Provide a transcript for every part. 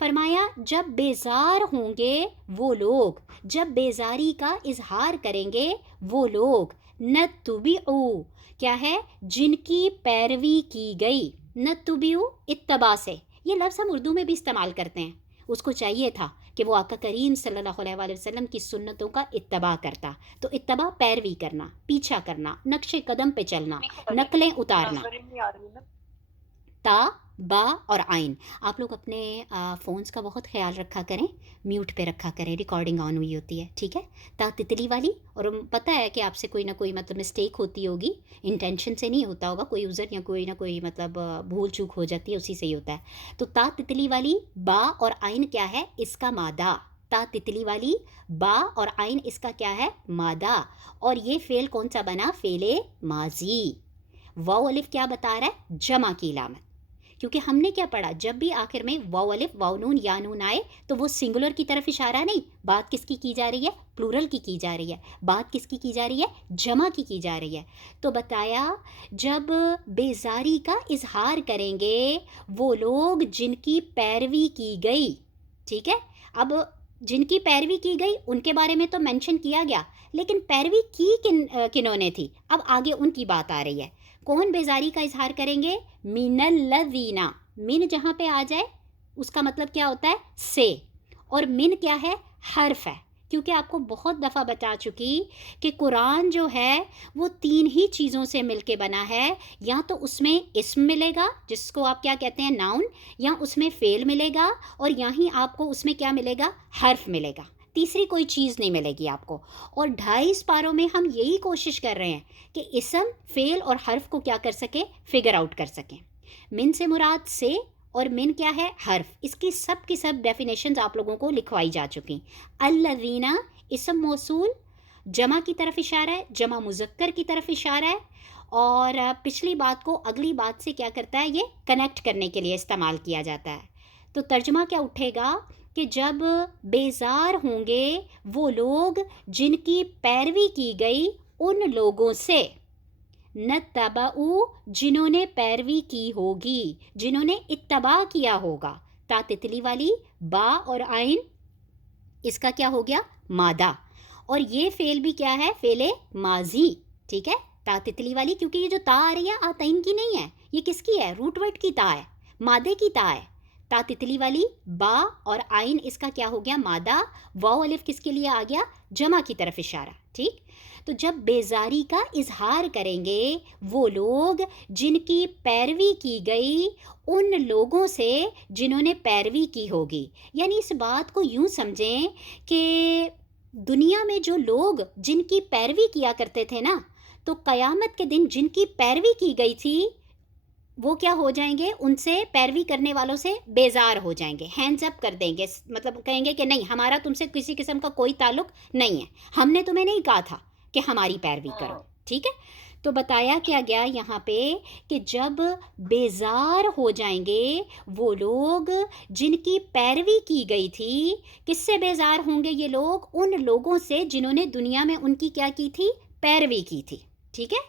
فرمایا جب بیزار ہوں گے وہ لوگ، جب بیزاری کا اظہار کریں گے وہ لوگ، نتبعو کیا ہے، جن کی پیروی کی گئی، نتبعو اتباع سے، یہ لفظ ہم اردو میں بھی استعمال کرتے ہیں. اس کو چاہیے تھا کہ وہ آقا کریم صلی اللہ علیہ وآلہ وسلم کی سنتوں کا اتباع کرتا. تو اتباع پیروی کرنا، پیچھا کرنا، نقش قدم پہ چلنا، نقلیں اتارنا. تا، با اور عین. آپ لوگ اپنے فونز کا بہت خیال رکھا کریں، میوٹ پہ رکھا کریں، ریکارڈنگ آن ہوئی ہوتی ہے، ٹھیک ہے. تا تتلی والی، اور پتہ ہے کہ آپ سے کوئی نہ کوئی مطلب مسٹیک ہوتی ہوگی، انٹینشن سے نہیں ہوتا ہوگا، کوئی عذر یا کوئی نہ کوئی مطلب بھول چوک ہو جاتی ہے، اسی سے ہی ہوتا ہے. تو تا تتلی والی با اور عین کیا ہے، اس کا مادہ. تا تتلی والی با اور عین اس کا کیا ہے، مادہ. اور یہ فعل کون سا بنا، فعل ماضی. واو الف کیا بتا رہا ہے، جمع کی علامت. کیونکہ ہم نے کیا پڑھا، جب بھی آخر میں واو الف واو نون یا نون آئے تو وہ سنگولر کی طرف اشارہ نہیں، بات کس کی جا رہی ہے، پلورل کی جا رہی ہے. بات کس کی جا رہی ہے، جمع کی جا رہی ہے. تو بتایا جب بیزاری کا اظہار کریں گے وہ لوگ جن کی پیروی کی گئی. ٹھیک ہے، اب جن کی پیروی کی گئی ان کے بارے میں تو مینشن کیا گیا، لیکن پیروی کی کنہوں نے تھی، اب آگے ان کی بات آ رہی ہے. کون بیزاری کا اظہار کریں گے، من الذین. من جہاں پہ آ جائے اس کا مطلب کیا ہوتا ہے، سے. اور من کیا ہے، حرف ہے. کیونکہ آپ کو بہت دفعہ بتا چکی کہ قرآن جو ہے وہ 3 ہی چیزوں سے مل کے بنا ہے. یا تو اس میں اسم ملے گا جس کو آپ کیا کہتے ہیں، ناؤن، یا اس میں فعل ملے گا، اور یہاں آپ کو اس میں کیا ملے گا، حرف ملے گا. تیسری کوئی چیز نہیں ملے گی آپ کو. اور 2.5 پاروں میں ہم یہی کوشش کر رہے ہیں کہ اسم، فعل اور حرف کو کیا کر سکیں، فگر آؤٹ کر سکیں. من سے مراد سے، اور من کیا ہے، حرف. اس کی سب ڈیفینیشنز آپ لوگوں کو لکھوائی جا چکی. الذین اسم موصول، جمع کی طرف اشارہ ہے، جمع مذکر کی طرف اشارہ ہے، اور پچھلی بات کو اگلی بات سے کیا کرتا ہے، یہ کنیکٹ کرنے کے لیے استعمال کیا جاتا ہے. تو ترجمہ کیا اٹھے گا کہ جب بیزار ہوں گے وہ لوگ جن کی پیروی کی گئی ان لوگوں سے، نتبعو جنہوں نے پیروی کی ہوگی، جنہوں نے اتباع کیا ہوگا. تا تتلی والی با اور عین اس کا کیا ہو گیا، مادہ. اور یہ فعل بھی کیا ہے، فعل ماضی. ٹھیک ہے، تا تتلی والی، کیونکہ یہ جو تا آ رہی ہے آتین کی نہیں ہے، یہ کس کی ہے، روٹ ورڈ کی تا ہے، مادے کی تا ہے. تا تتلی والی با اور عین اس کا کیا ہو گیا، مادہ. واو الف کس کے لیے آ گیا، جمع کی طرف اشارہ. ٹھیک. تو جب بیزاری کا اظہار کریں گے وہ لوگ جن کی پیروی کی گئی ان لوگوں سے جنہوں نے پیروی کی ہوگی. یعنی اس بات کو یوں سمجھیں کہ دنیا میں جو لوگ جن کی پیروی کیا کرتے تھے نا، تو قیامت کے دن جن کی پیروی کی گئی تھی وہ کیا ہو جائیں گے، ان سے پیروی کرنے والوں سے بیزار ہو جائیں گے، ہینڈز اپ کر دیں گے. مطلب کہیں گے کہ نہیں، ہمارا تم سے کسی قسم کا کوئی تعلق نہیں ہے، ہم نے تمہیں نہیں کہا تھا کہ ہماری پیروی کرو. ٹھیک ہے. تو بتایا کیا گیا یہاں پہ کہ جب بیزار ہو جائیں گے وہ لوگ جن کی پیروی کی گئی تھی، کس سے بیزار ہوں گے یہ لوگ، ان لوگوں سے جنہوں نے دنیا میں ان کی کیا کی تھی، پیروی کی تھی. ٹھیک ہے.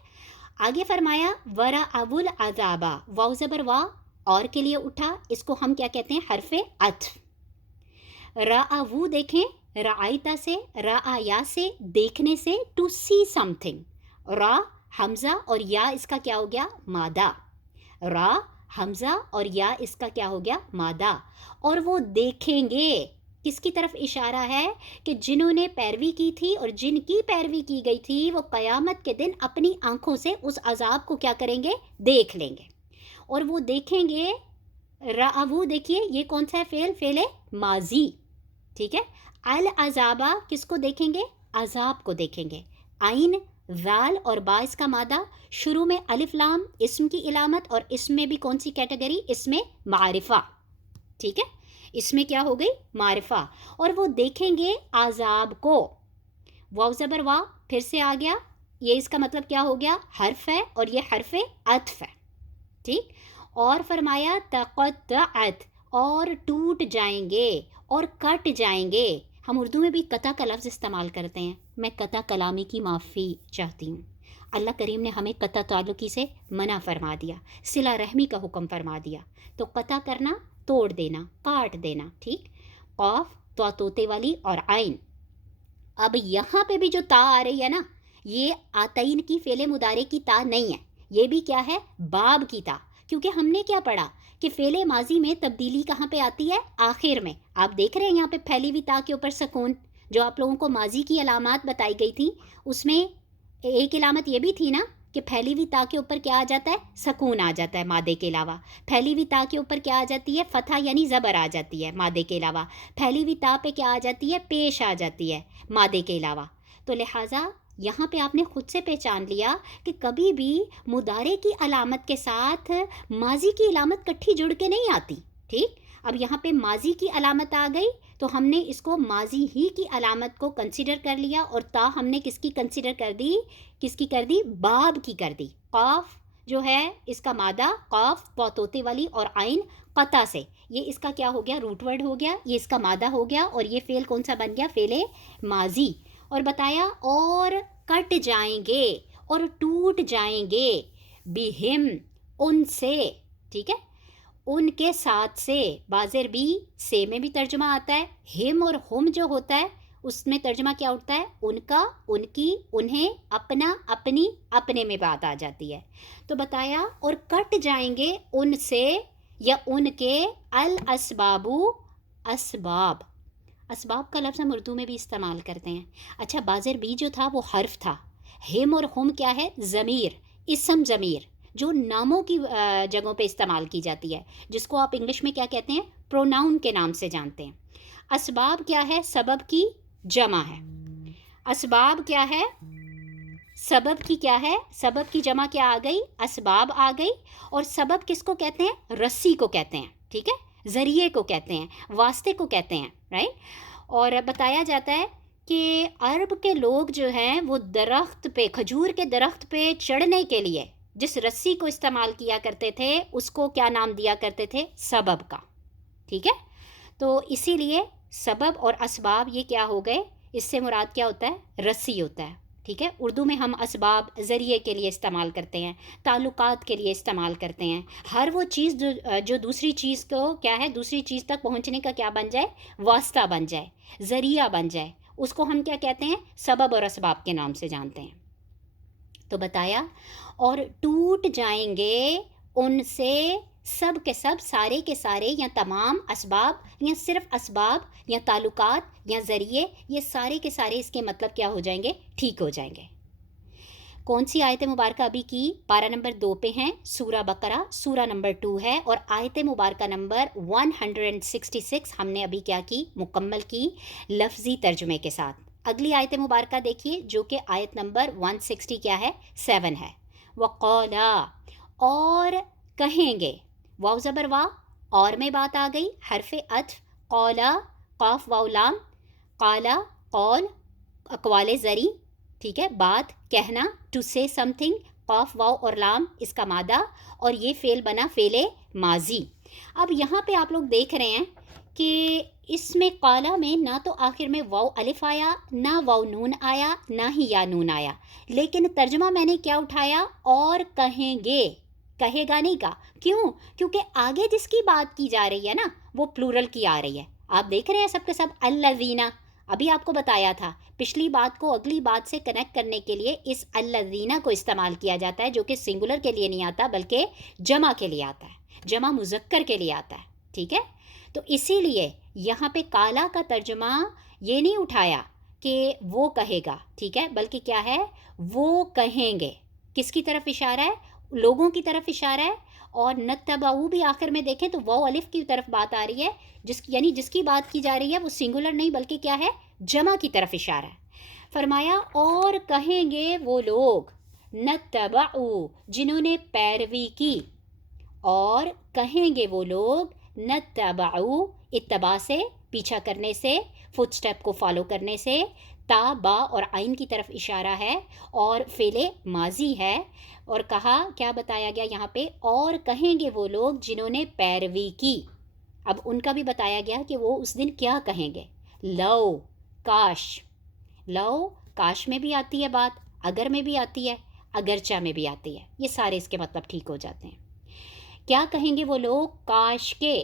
آگے فرمایا ورأوا العذاب، واو زبر وا اور کے لیے اٹھا، اس کو ہم کیا کہتے ہیں، حرف عطف. رأوا دیکھیں، رأیتا سے، رأیا سے دیکھنے سے، ٹو سی سم تھنگ. را حمزہ اور یا اس کا کیا ہو گیا، مادہ. را حمزہ اور یا اس کا کیا ہو گیا، مادہ. اور وہ دیکھیں گے، کس کی طرف اشارہ ہے کہ جنہوں نے پیروی کی تھی اور جن کی پیروی کی گئی تھی وہ قیامت کے دن اپنی آنکھوں سے اس عذاب کو کیا کریں گے، دیکھ لیں گے. اور وہ دیکھیں گے، رأوا دیکھیے یہ کون سا ہے، فعل، فعل ماضی. ٹھیک ہے. العذابہ کس کو دیکھیں گے، عذاب کو دیکھیں گے. عین، ذال اور با اس کا مادہ. شروع میں الف لام اسم کی علامت، اور اس میں بھی کون سی کیٹیگری، اس میں معرفہ. ٹھیک ہے، اس میں کیا ہو گئی، معرفہ. اور وہ دیکھیں گے عذاب کو. واو زبر وا پھر سے آ گیا، یہ اس کا مطلب کیا ہو گیا، حرف ہے، اور یہ حرف عطف ہے. ٹھیک. اور فرمایا تقطعت، اور ٹوٹ جائیں گے اور کٹ جائیں گے. ہم اردو میں بھی قطع کا لفظ استعمال کرتے ہیں، میں قطع کلامی کی معافی چاہتی ہوں. اللہ کریم نے ہمیں قطع تعلقی سے منع فرما دیا، صلہ رحمی کا حکم فرما دیا. تو قطع کرنا توڑ دینا, کاٹ دینا, ٹھیک. قاف تو طوطے والی اور عین. اب یہاں پہ بھی جو تا آ رہی ہے نا, یہ آتین کی فعل مضارع کی تا نہیں ہے, یہ بھی کیا ہے, باب کی تا. کیونکہ ہم نے کیا پڑھا کہ فعل ماضی میں تبدیلی کہاں پہ آتی ہے, آخر میں. آپ دیکھ رہے ہیں یہاں پہ پھیلی ہوئی تا کے اوپر سکون, جو آپ لوگوں کو ماضی کی علامات بتائی گئی تھی, اس میں ایک علامت یہ بھی تھی نا کہ پھیلی ہوئی تا کے اوپر کیا آ جاتا ہے, سکون آ جاتا ہے مادے کے علاوہ. پھیلی ہوئی تا کے اوپر کیا آ جاتی ہے, فتحہ یعنی زبر آ جاتی ہے مادے کے علاوہ. پھیلی ہوئی تا پہ کیا آ جاتی ہے, پیش آ جاتی ہے مادے کے علاوہ. تو لہٰذا یہاں پہ آپ نے خود سے پہچان لیا کہ کبھی بھی مضارع کی علامت کے ساتھ ماضی کی علامت کٹھی جڑ کے نہیں آتی, ٹھیک. اب یہاں پہ ماضی کی علامت آ گئی تو ہم نے اس کو ماضی ہی کی علامت کو کنسیڈر کر لیا, اور تا ہم نے کس کی کنسیڈر کر دی, کس کی کر دی, باب کی کر دی. قاف جو ہے اس کا مادہ, قاف طوطے والی اور عین قطع سے, یہ اس کا کیا ہو گیا, روٹ ورڈ ہو گیا, یہ اس کا مادہ ہو گیا, اور یہ فعل کون سا بن گیا, فعل ماضی. اور بتایا اور کٹ جائیں گے اور ٹوٹ جائیں گے, بہم ان سے, ٹھیک ہے, ان کے ساتھ سے. بازر بھی سے میں بھی ترجمہ آتا ہے, ہم اور ہم جو ہوتا ہے اس میں ترجمہ کیا ہوتا ہے, ان کا, ان کی, انہیں, اپنا, اپنی, اپنے میں بات آ جاتی ہے. تو بتایا اور کٹ جائیں گے ان سے یا ان کے, الاسباب, اسباب. اسباب کا لفظ ہم اردو میں بھی استعمال کرتے ہیں. اچھا, بازر بی جو تھا وہ حرف تھا, ہم اور ہم کیا ہے, ضمیر, اسم ضمیر, جو ناموں کی جگہوں پہ استعمال کی جاتی ہے, جس کو آپ انگلش میں کیا کہتے ہیں, پروناؤن کے نام سے جانتے ہیں. اسباب کیا ہے, سبب کی جمع ہے. اسباب کیا ہے, سبب کی کیا ہے, سبب کی جمع کیا آ گئی, اسباب آ گئی. اور سبب کس کو کہتے ہیں, رسی کو کہتے ہیں, ٹھیک ہے, ذریعے کو کہتے ہیں, واسطے کو کہتے ہیں, رائٹ. اور بتایا جاتا ہے کہ عرب کے لوگ جو ہیں وہ درخت پہ, کھجور کے درخت پہ چڑھنے کے لیے جس رسی کو استعمال کیا کرتے تھے اس کو کیا نام دیا کرتے تھے, سبب کا, ٹھیک ہے. تو اسی لیے سبب اور اسباب یہ کیا ہو گئے, اس سے مراد کیا ہوتا ہے, رسی ہوتا ہے, ٹھیک ہے. اردو میں ہم اسباب ذریعے کے لیے استعمال کرتے ہیں, تعلقات کے لیے استعمال کرتے ہیں. ہر وہ چیز جو دوسری چیز کو کیا ہے, دوسری چیز تک پہنچنے کا کیا بن جائے, واسطہ بن جائے, ذریعہ بن جائے, اس کو ہم کیا کہتے ہیں, سبب اور اسباب کے نام سے جانتے ہیں. تو بتایا اور ٹوٹ جائیں گے ان سے, سب کے سب, سارے کے سارے, یا تمام اسباب, یا صرف اسباب, یا تعلقات, یا ذریعے, یہ سارے کے سارے اس کے مطلب کیا ہو جائیں گے, ٹھیک ہو جائیں گے. کون سی آیت مبارکہ ابھی کی, پارہ نمبر 2 پہ ہیں, سورہ بقرہ, سورہ نمبر 2 ہے, اور آیت مبارکہ نمبر 166 ہم نے ابھی کیا کی, مکمل کی لفظی ترجمے کے ساتھ. اگلی آیت مبارکہ دیکھیے جو کہ آیت نمبر 160 کیا ہے, 7 ہے. وقالا, اور کہیں گے, واو زبر وا, اور میں بات آ گئی, حرف عطف, قولا, قاف واو لام, قالا, قول, اقوال زری, ٹھیک ہے, بات, کہنا, ٹو سے سم تھنگ, قاف واو اور لام اس کا مادہ, اور یہ فعل بنا فعل ماضی. اب یہاں پہ آپ لوگ دیکھ رہے ہیں کہ اس میں قالا میں نہ تو آخر میں واو الف آیا, نہ واو نون آیا, نہ ہی یا نون آیا, لیکن ترجمہ میں نے کیا اٹھایا, اور کہیں گے, کہے گا نہیں کا. کیوں, کیونکہ آگے جس کی بات کی جا رہی ہے نا وہ پلورل کی آ رہی ہے. آپ دیکھ رہے ہیں سب کے سب, الذین, ابھی آپ کو بتایا تھا, پچھلی بات کو اگلی بات سے کنیکٹ کرنے کے لیے اس الذین کو استعمال کیا جاتا ہے, جو کہ سنگولر کے لیے نہیں آتا بلکہ جمع کے لیے آتا ہے, جمع مذکر کے لیے آتا ہے, ٹھیک ہے. تو اسی لیے یہاں پہ کالا کا ترجمہ یہ نہیں اٹھایا کہ وہ کہے گا, ٹھیک ہے, بلکہ کیا ہے, وہ کہیں گے. کس کی طرف اشارہ ہے, لوگوں کی طرف اشارہ ہے. اور نتبعو بھی آخر میں دیکھیں تو واو الف کی طرف بات آ رہی ہے, یعنی جس کی بات کی جا رہی ہے وہ سنگولر نہیں بلکہ کیا ہے, جمع کی طرف اشارہ ہے. فرمایا اور کہیں گے وہ لوگ, نتبعو, جنہوں نے پیروی کی, اور کہیں گے وہ لوگ, نتبعو, اتباع سے, پیچھا کرنے سے, فٹ سٹیپ کو فالو کرنے سے, تا, با اور عین کی طرف اشارہ ہے, اور فعل ماضی ہے. اور کہا, کیا بتایا گیا یہاں پہ, اور کہیں گے وہ لوگ جنہوں نے پیروی کی. اب ان کا بھی بتایا گیا کہ وہ اس دن کیا کہیں گے, لو, کاش. لو, کاش میں بھی آتی ہے بات, اگر میں بھی آتی ہے, اگرچہ میں بھی آتی ہے, یہ سارے اس کے مطلب ٹھیک ہو جاتے ہیں. کیا کہیں گے وہ لوگ, کاش کے,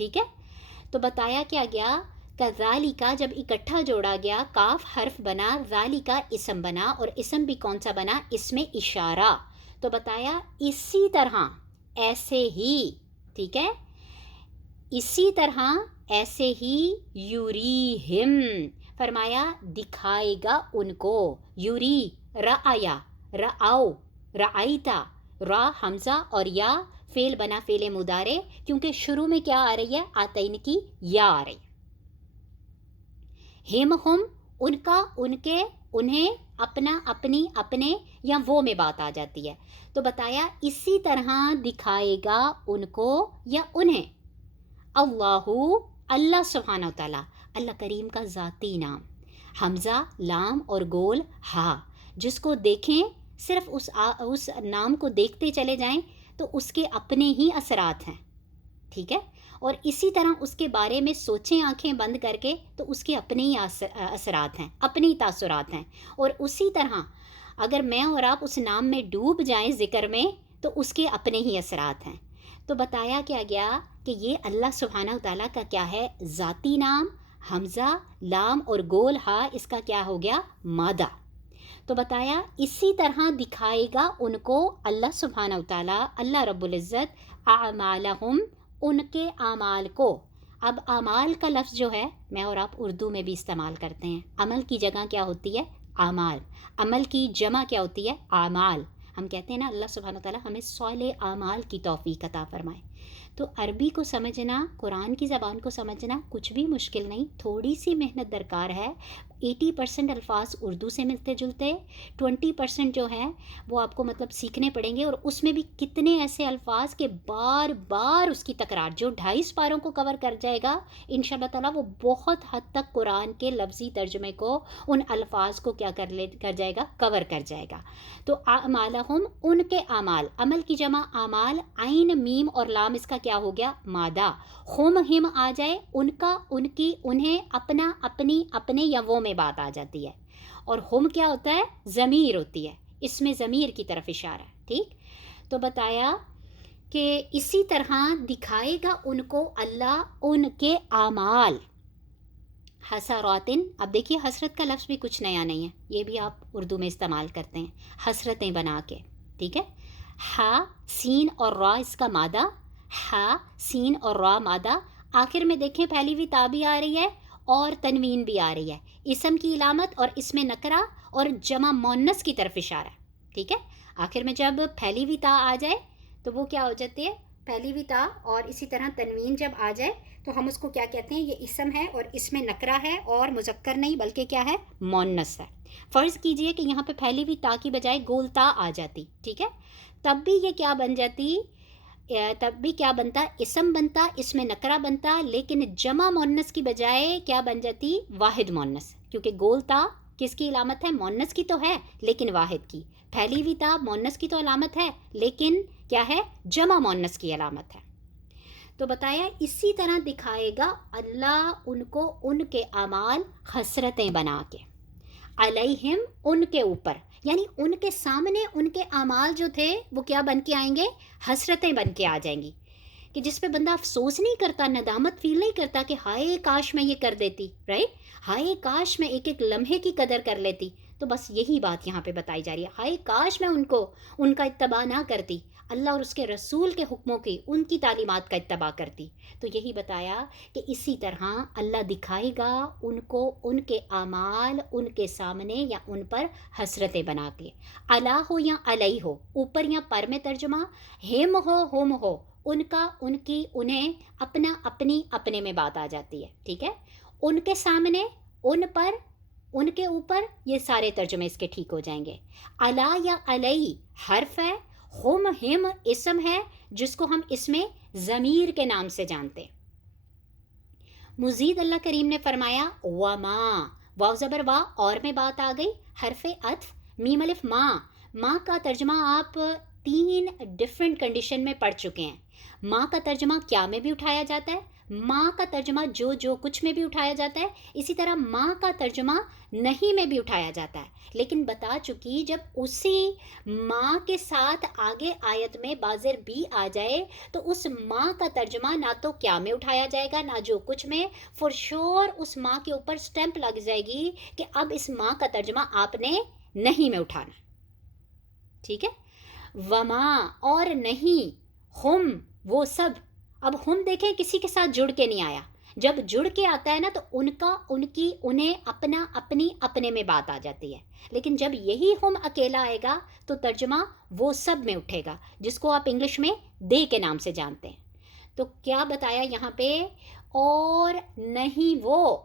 ٹھیک ہے. تو بتایا کیا گیا کذالکا جب اکٹھا جوڑا گیا کاف حرف بنا ذالکا اسم بنا اور اسم بھی کون سا بنا اسم اشارہ. تو بتایا اسی طرح ایسے ہی ٹھیک ہے اسی طرح ایسے ہی یوریہم فرمایا دکھائے گا ان کو یوری رآیا رآؤ رآئیتا را حمزہ اور یا فعل بنا فعل مضارع کیونکہ شروع میں کیا آ رہی ہے آتین کی یا آ رہی. ہم ہم ان کا ان کے انہیں اپنا اپنی اپنے یا وہ میں بات آ جاتی ہے. تو بتایا اسی طرح دکھائے گا ان کو یا انہیں اللہ اللہ سبحانہ و تعالیٰ اللہ کریم کا ذاتی نام حمزہ لام اور گول ہا جس کو دیکھیں صرف اس نام کو دیکھتے چلے جائیں تو اس کے اپنے ہی اثرات ہیں ٹھیک ہے اور اسی طرح اس کے بارے میں سوچیں آنکھیں بند کر کے تو اس کے اپنے ہی اثرات ہیں اپنے ہی تاثرات ہیں. اور اسی طرح اگر میں اور آپ اس نام میں ڈوب جائیں ذکر میں تو اس کے اپنے ہی اثرات ہیں. تو بتایا کیا گیا کہ یہ اللہ سبحانہ وتعالیٰ کا کیا ہے ذاتی نام حمزہ لام اور گول ہا اس کا کیا ہو گیا مادہ. تو بتایا اسی طرح دکھائے گا ان کو اللہ سبحانہ وتعالیٰ اللہ رب العزت اعمالہم ان کے اعمال کو. اب اعمال کا لفظ جو ہے میں اور آپ اردو میں بھی استعمال کرتے ہیں. عمل کی جگہ کیا ہوتی ہے اعمال عمل کی جمع کیا ہوتی ہے اعمال. ہم کہتے ہیں نا اللہ سبحانہ وتعالیٰ ہمیں صالح اعمال کی توفیق عطا فرمائے. تو عربی کو سمجھنا قرآن کی زبان کو سمجھنا کچھ بھی مشکل نہیں تھوڑی سی محنت درکار ہے. 80% الفاظ اردو سے ملتے جلتے 20% جو ہیں وہ آپ کو مطلب سیکھنے پڑیں گے اور اس میں بھی کتنے ایسے الفاظ کہ بار بار اس کی تکرار جو 2.5 پاروں کو کور کر جائے گا انشاءاللہ تعالیٰ وہ بہت حد تک قرآن کے لفظی ترجمے کو ان الفاظ کو کیا کر جائے گا کور کر جائے گا. تو اعمالہم ان کے اعمال عمل کی جمع اعمال عین میم اور لام اس کا کیا ہو گیا مادہ. ہم ہم آ جائے ان کا ان کی انہیں اپنا اپنی اپنے یا وہ میں بات آ جاتی ہے اور ہم کیا ہوتا ہے ضمیر ہوتی ہے اس میں ضمیر کی طرف اشارہ ہے ٹھیک. تو بتایا کہ اسی طرح دکھائے گا ان کو اللہ ان کے اعمال حسراتن. اب دیکھیے حسرت کا لفظ بھی کچھ نیا نہیں ہے یہ بھی آپ اردو میں استعمال کرتے ہیں حسرتیں بنا کے ٹھیک ہے. ہا سین اور را اس کا مادہ ہا سین اور را مادہ آخر میں دیکھیں پہلی بھی تا بھی آ رہی ہے اور تنوین بھی آ رہی ہے اسم کی علامت اور اس میں نکرہ اور جمع مونس کی طرف اشارہ ٹھیک ہے. آخر میں جب پھیلی ہوئی تا آ جائے تو وہ کیا ہو جاتی ہے پھیلی ہوئی تا اور اسی طرح تنوین جب آ جائے تو ہم اس کو کیا کہتے ہیں یہ اسم ہے اور اس میں نکرہ ہے اور مذکر نہیں بلکہ کیا ہے مونس ہے. فرض کیجئے کہ یہاں پہ پھیلی ہوئی تا کی بجائے گول تا آ جاتی ٹھیک ہے تب بھی یہ کیا بن جاتی تب بھی کیا بنتا اسم بنتا اس میں نکرہ بنتا لیکن جمع مونس کی بجائے کیا بن جاتی واحد مونس کیونکہ گول تا کس کی علامت ہے مونس کی تو ہے لیکن واحد کی. پھیلی ہوئی تا مونس کی تو علامت ہے لیکن کیا ہے جمع مونس کی علامت ہے. تو بتایا اسی طرح دکھائے گا اللہ ان کو ان کے اعمال حسرتیں بنا کے علیہم ان کے اوپر یعنی ان کے سامنے ان کے اعمال جو تھے وہ کیا بن کے آئیں گے حسرتیں بن کے آ جائیں گی کہ جس پہ بندہ افسوس نہیں کرتا ندامت فیل نہیں کرتا کہ ہائے کاش میں یہ کر دیتی رائٹ ہائے کاش میں ایک ایک لمحے کی قدر کر لیتی. تو بس یہی بات یہاں پہ بتائی جا رہی ہے ہائے کاش میں ان کا اتباع نہ کرتی اللہ اور اس کے رسول کے حکموں کی ان کی تعلیمات کا اتباع کرتی. تو یہی بتایا کہ اسی طرح اللہ دکھائے گا ان کو ان کے اعمال ان کے سامنے یا ان پر حسرتیں بنا کے. علا ہو یا علیہ ہو اوپر یا پر میں ترجمہ ہم ہو ان کا ان کی انہیں اپنا اپنی اپنے میں بات آ جاتی ہے ٹھیک ہے. ان کے سامنے ان پر ان کے اوپر یہ سارے ترجمے اس کے ٹھیک ہو جائیں گے. علا یا علیہ حرف ہے ہم اسم ہے جس کو ہم اس میں ضمیر کے نام سے جانتے. مزید اللہ کریم نے فرمایا وما واو زبر وا اور میں بات آ گئی حرف عطف میم الف ماں کا ترجمہ آپ 3 ڈفرینٹ کنڈیشن میں پڑھ چکے ہیں. ماں کا ترجمہ کیا میں بھی اٹھایا جاتا ہے ماں کا ترجمہ جو کچھ میں بھی اٹھایا جاتا ہے، اسی طرح ماں کا ترجمہ نہیں میں بھی اٹھایا جاتا ہے، لیکن بتا چکی جب اسی ماں کے ساتھ آگے آیت میں بازر بھی آ جائے تو اس ماں کا ترجمہ نہ تو کیا میں اٹھایا جائے گا نہ جو کچھ میں، فور شور اس ماں کے اوپر سٹیمپ لگ جائے گی کہ اب اس ماں کا ترجمہ آپ نے نہیں میں اٹھانا، ٹھیک ہے؟ وما اور نہیں، ہم وہ سب، اب ہم دیکھیں کسی کے ساتھ جڑ کے نہیں آیا، جب جڑ کے آتا ہے نا تو ان کا ان کی انہیں اپنا اپنی اپنے میں بات آ جاتی ہے، لیکن جب یہی ہم اکیلا آئے گا تو ترجمہ وہ سب میں اٹھے گا، جس کو آپ انگلش میں دے کے نام سے جانتے ہیں۔ تو کیا بتایا یہاں پہ؟ اور نہیں وہ،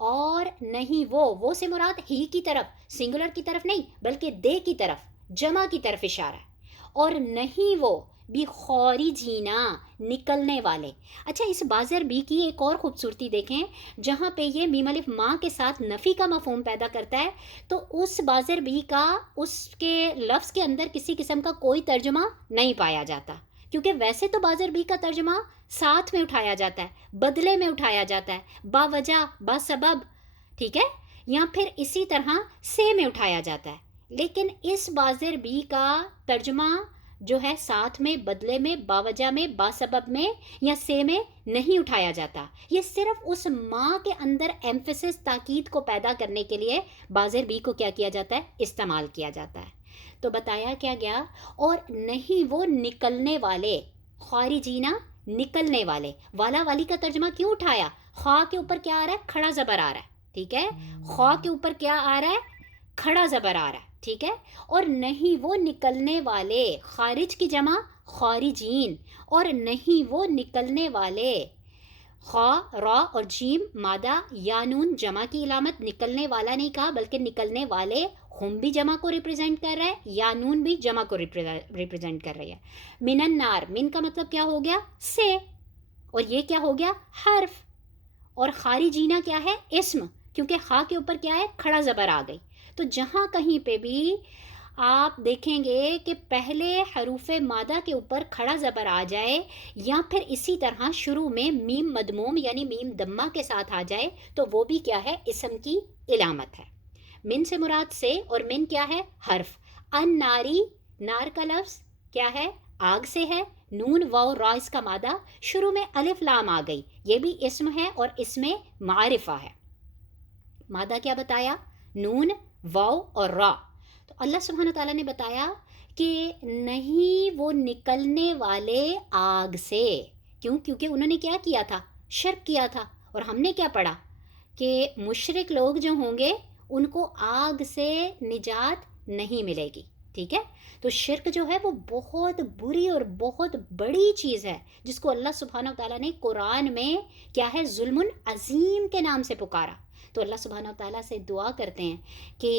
اور نہیں وہ سے مراد ہی کی طرف، سنگولر کی طرف نہیں بلکہ دے کی طرف، جمع کی طرف اشارہ ہے، اور نہیں وہ بھی خارجینا نکلنے والے۔ اچھا اس بازر بھی کی ایک اور خوبصورتی دیکھیں، جہاں پہ یہ میم الف ماں کے ساتھ نفی کا مفہوم پیدا کرتا ہے، تو اس بازر بھی کا اس کے لفظ کے اندر کسی قسم کا کوئی ترجمہ نہیں پایا جاتا، کیونکہ ویسے تو بازر بھی کا ترجمہ ساتھ میں اٹھایا جاتا ہے، بدلے میں اٹھایا جاتا ہے، با وجہ با سبب، ٹھیک ہے، یا پھر اسی طرح سے میں اٹھایا جاتا ہے، لیکن اس بازر بھی کا ترجمہ جو ہے ساتھ میں، بدلے میں، باوجہ میں، با سبب میں یا سے میں نہیں اٹھایا جاتا، یہ صرف اس ماں کے اندر ایمفیسس تاکید کو پیدا کرنے کے لیے بازر بھی کو کیا کیا جاتا ہے؟ استعمال کیا جاتا ہے۔ تو بتایا کیا گیا؟ اور نہیں وہ نکلنے والے، خارجینا نکلنے والے، والا والی کا ترجمہ کیوں اٹھایا؟ خواہ کے اوپر کیا آ رہا ہے؟ کھڑا زبر آ رہا ہے، ٹھیک ہے، خواہ کے اوپر کیا آ رہا ہے؟ کھڑا زبر آ رہا ہے، ٹھیک ہے، اور نہیں وہ نکلنے والے، خارج کی جمع خارجین، اور نہیں وہ نکلنے والے، خا را اور جیم مادہ یا نون جمع کی علامت، نکلنے والا نہیں کہا بلکہ نکلنے والے، ہم بھی جمع کو ریپرزینٹ کر رہا ہے، یا نون بھی جمع کو ریپرزینٹ کر رہی ہے۔ من النار، من کا مطلب کیا ہو گیا؟ سے، اور یہ کیا ہو گیا؟ حرف، اور خارجینہ کیا ہے؟ اسم، کیونکہ خا کے اوپر کیا ہے؟ کھڑا زبر آ گئی۔ تو جہاں کہیں پہ بھی آپ دیکھیں گے کہ پہلے حروف مادہ کے اوپر کھڑا زبر آ جائے یا پھر اسی طرح شروع میں میم مدموم یعنی میم دمہ کے ساتھ آ جائے تو وہ بھی کیا ہے؟ اسم کی علامت ہے۔ من سے مراد سے، اور من کیا ہے؟ حرف۔ ان ناری، نار کا لفظ کیا ہے؟ آگ سے ہے، نون واو را اس کا مادہ، شروع میں الف لام آ گئی، یہ بھی اسم ہے اور اس میں معرفہ ہے۔ مادہ کیا بتایا؟ نون واو اور را۔ تو اللہ سبحانہ تعالیٰ نے بتایا کہ نہیں وہ نکلنے والے آگ سے، کیوں؟ کیونکہ انہوں نے کیا کیا تھا؟ شرک کیا تھا، اور ہم نے کیا پڑھا کہ مشرک لوگ جو ہوں گے ان کو آگ سے نجات نہیں ملے گی، ٹھیک ہے؟ تو شرک جو ہے وہ بہت بری اور بہت بڑی چیز ہے، جس کو اللہ سبحانہ تعالیٰ نے قرآن میں کیا ہے؟ ظلم عظیم کے نام سے پکارا۔ تو اللہ سبحانہ تعالیٰ سے دعا کرتے ہیں کہ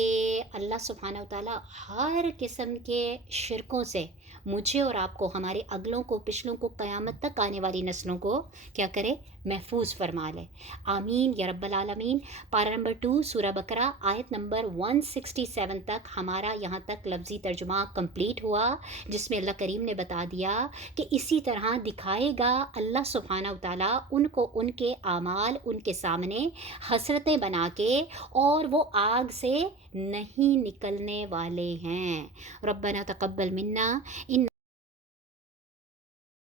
اللہ سبحانہ تعالیٰ ہر قسم کے شرکوں سے مجھے اور آپ کو، ہمارے اگلوں کو، پچھلوں کو، قیامت تک آنے والی نسلوں کو کیا کرے؟ محفوظ فرما لے، آمین یا رب العالمین۔ پارہ نمبر 2 سورہ بقرہ آیت نمبر 167 تک ہمارا یہاں تک لفظی ترجمہ کمپلیٹ ہوا، جس میں اللہ کریم نے بتا دیا کہ اسی طرح دکھائے گا اللہ سبحانہ تعالیٰ ان کو ان کے اعمال ان کے سامنے حسرتیں بنا کے، اور وہ آگ سے نہیں نکلنے والے ہیں۔ ربنا تقبل منا ان